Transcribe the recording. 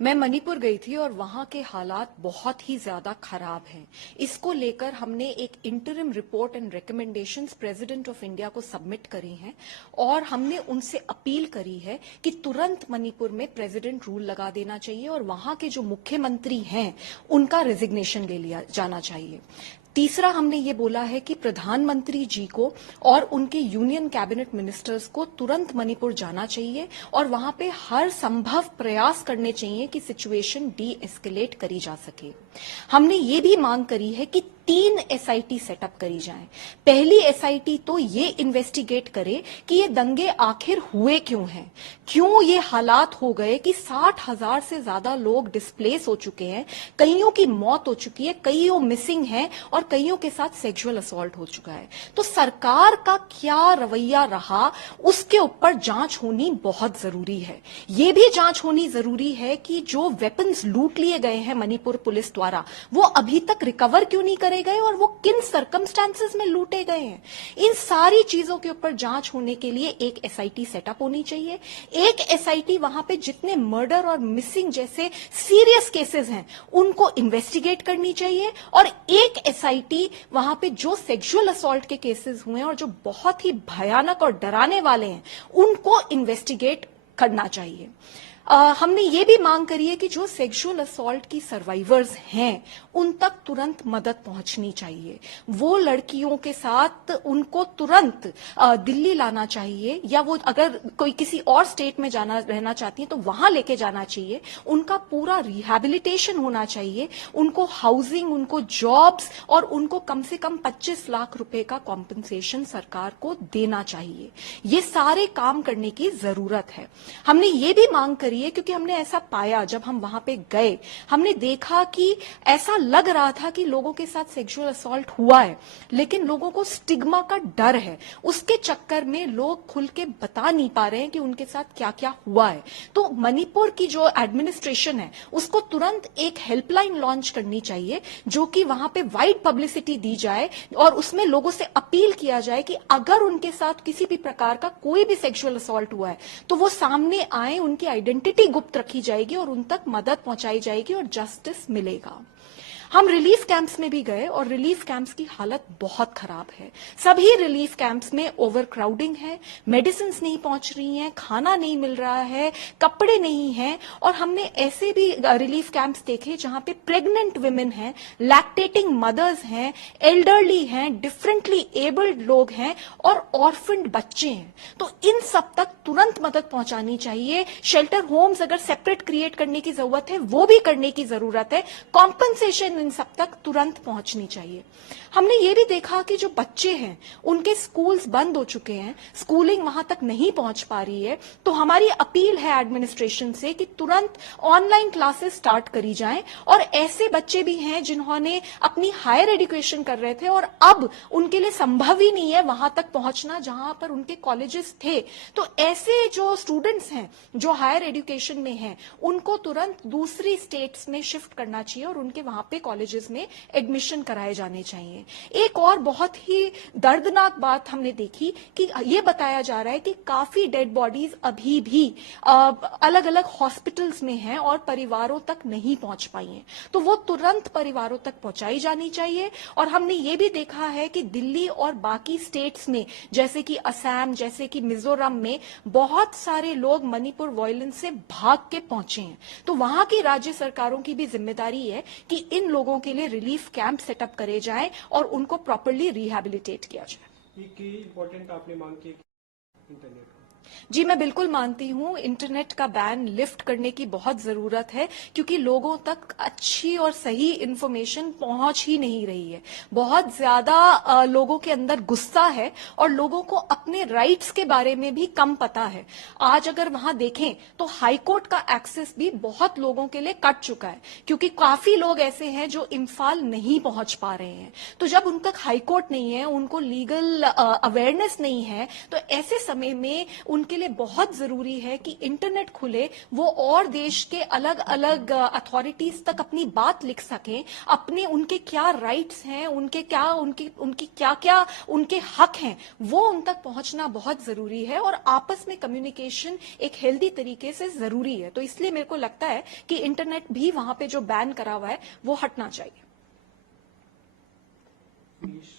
मैं मणिपुर गई थी और वहां के हालात बहुत ही ज्यादा खराब हैं। इसको लेकर हमने एक interim report and recommendations president of India को सबमिट करी हैं और हमने उनसे अपील करी है कि तुरंत मणिपुर में प्रेसिडेंट रूल लगा देना चाहिए और वहां के जो मुख्यमंत्री हैं उनका रेजिग्नेशन ले लिया जाना चाहिए। तीसरा हमने ये बोला है कि प्रधानमंत्री जी को और उनके यूनियन कैबिनेट मिनिस्टर्स को तुरंत मणिपुर जाना चाहिए और वहां पे हर संभव प्रयास करने चाहिए कि सिचुएशन डी एस्केलेट करी जा सके। हमने ये भी मांग करी है कि 3 एसआईटी सेटअप करी जाएं। पहली एसआईटी तो ये इन्वेस्टिगेट करे कि ये दंगे आखिर हुए क्यों हैं, क्यों ये हालात हो गए कि 60,000 से ज्यादा लोग डिस्प्लेस हो चुके हैं, कईयों की मौत हो चुकी है, कईयों मिसिंग हैं और कईयों के साथ सेक्सुअल असॉल्ट हो चुका है। तो सरकार का क्या रवैया रहा उसके ऊपर जांच होनी बहुत जरूरी है। ये भी जांच होनी जरूरी है कि जो वेपन्स लूट लिए गए हैं मणिपुर पुलिस द्वारा वो अभी तक रिकवर क्यों नहीं करे गए और वो किन सर्कमस्टांसेस में लूटे गए हैं। इन सारी चीजों के ऊपर जांच होने के लिए एक एसआईटी सेटअप होनी चाहिए। एक एसआईटी वहां पे जितने मर्डर और मिसिंग जैसे सीरियस केसेस हैं उनको इन्वेस्टिगेट करनी चाहिए और एक एसआईटी वहां पे जो सेक्सुअल असॉल्ट के केसेस हुए हैं और जो बहुत ही भयानक और डराने वाले हैं उनको इन्वेस्टिगेट करना चाहिए। हमने ये भी मांग करी है कि जो सेक्सुअल असॉल्ट की सर्वाइवर्स हैं उन तक तुरंत मदद पहुंचनी चाहिए। वो लड़कियों के साथ उनको तुरंत दिल्ली लाना चाहिए या वो अगर कोई किसी और स्टेट में जाना रहना चाहती है तो वहां लेके जाना चाहिए। उनका पूरा रिहैबिलिटेशन होना चाहिए, उनको हाउसिंग, उनको जॉब्स और उनको कम से कम 25 लाख रुपए का कॉम्पनसेशन सरकार को देना चाहिए। ये सारे काम करने की जरूरत है। हमने ये भी मांग करी है क्योंकि हमने ऐसा पाया जब हम वहां पे गए, हमने देखा कि ऐसा लग रहा था कि लोगों के साथ सेक्सुअल असॉल्ट हुआ है लेकिन लोगों को स्टिग्मा का डर है, उसके चक्कर में लोग खुल के बता नहीं पा रहे हैं कि उनके साथ क्या क्या हुआ है। तो मणिपुर की जो एडमिनिस्ट्रेशन है उसको तुरंत एक हेल्पलाइन लॉन्च करनी चाहिए जो कि वहां पे वाइड पब्लिसिटी दी जाए और उसमें लोगों से अपील किया जाए कि अगर उनके साथ किसी भी प्रकार का कोई भी सेक्सुअल असॉल्ट हुआ है तो वो सामने आए, उनकी आइडेंटिटी गुप्त रखी जाएगी और उन तक मदद पहुंचाई जाएगी और जस्टिस मिलेगा। हम रिलीफ कैंप्स में भी गए और रिलीफ कैंप्स की हालत बहुत खराब है। सभी रिलीफ कैंप्स में ओवरक्राउडिंग है, मेडिसिन नहीं पहुंच रही हैं, खाना नहीं मिल रहा है, कपड़े नहीं हैं और हमने ऐसे भी रिलीफ कैंप्स देखे जहां पे प्रेग्नेंट विमेन हैं, लैक्टेटिंग मदर्स हैं, एल्डरली हैं, डिफरेंटली एबल्ड लोग हैं और ऑर्फन्ड बच्चे हैं। तो इन सब तक तुरंत मदद पहुंचानी चाहिए। शेल्टर होम्स अगर सेपरेट क्रिएट करने की जरूरत है वो भी करने की जरूरत है। कॉम्पनसेशन इन सब तक तुरंत पहुंचनी चाहिए। हमने ये भी देखा कि जो बच्चे हैं उनके स्कूल्स बंद हो चुके हैं, स्कूलिंग वहां तक नहीं पहुंच पा रही है। तो हमारी अपील है एडमिनिस्ट्रेशन से कि तुरंत ऑनलाइन क्लासेस स्टार्ट करी जाएं और ऐसे बच्चे भी हैं जिन्होंने अपनी हायर एजुकेशन कर रहे थे और अब उनके लिए संभव ही नहीं है वहां तक पहुंचना जहां पर उनके कॉलेजेस थे। तो ऐसे जो स्टूडेंट्स हैं जो हायर एजुकेशन में हैं उनको तुरंत दूसरी स्टेट्स में शिफ्ट करना चाहिए और उनके वहां पे कॉलेजेस में एडमिशन कराए जाने चाहिए। एक और बहुत ही दर्दनाक बात हमने देखी कि ये बताया जा रहा है कि काफी डेड बॉडीज अभी भी अलग अलग हॉस्पिटल्स में हैं और परिवारों तक नहीं पहुंच पाई हैं। तो वो तुरंत परिवारों तक पहुंचाई जानी चाहिए। और हमने ये भी देखा है कि दिल्ली और बाकी स्टेट्स में जैसे कि असम, जैसे कि मिजोरम में बहुत सारे लोग मणिपुर वायलेंस से भाग के पहुंचे हैं। तो वहां की राज्य सरकारों की भी जिम्मेदारी है कि इन लोगों के लिए रिलीफ कैंप सेटअप करे जाएं और उनको प्रॉपर्ली रिहैबिलिटेट किया जाए। ये इंपॉर्टेंट आपने मांग की इंटरनेट को। जी, मैं बिल्कुल मानती हूं इंटरनेट का बैन लिफ्ट करने की बहुत जरूरत है क्योंकि लोगों तक अच्छी और सही इंफॉर्मेशन पहुंच ही नहीं रही है। बहुत ज्यादा लोगों के अंदर गुस्सा है और लोगों को अपने राइट्स के बारे में भी कम पता है। आज अगर वहां देखें तो हाईकोर्ट का एक्सेस भी बहुत लोगों के लिए कट चुका है क्योंकि काफी लोग ऐसे हैं जो इम्फाल नहीं पहुंच पा रहे हैं। तो जब उन तक हाईकोर्ट नहीं है, उनको लीगल अवेयरनेस नहीं है, तो ऐसे समय में उनके लिए बहुत जरूरी है कि इंटरनेट खुले, वो और देश के अलग अलग अथॉरिटीज तक अपनी बात लिख सकें, अपने उनके क्या राइट्स हैं, उनके क्या उनकी क्या क्या उनके हक हैं, वो उन तक पहुंचना बहुत जरूरी है। और आपस में कम्युनिकेशन एक हेल्दी तरीके से जरूरी है। तो इसलिए मेरे को लगता है कि इंटरनेट भी वहां पे जो बैन करा हुआ है वो हटना चाहिए। प्लीज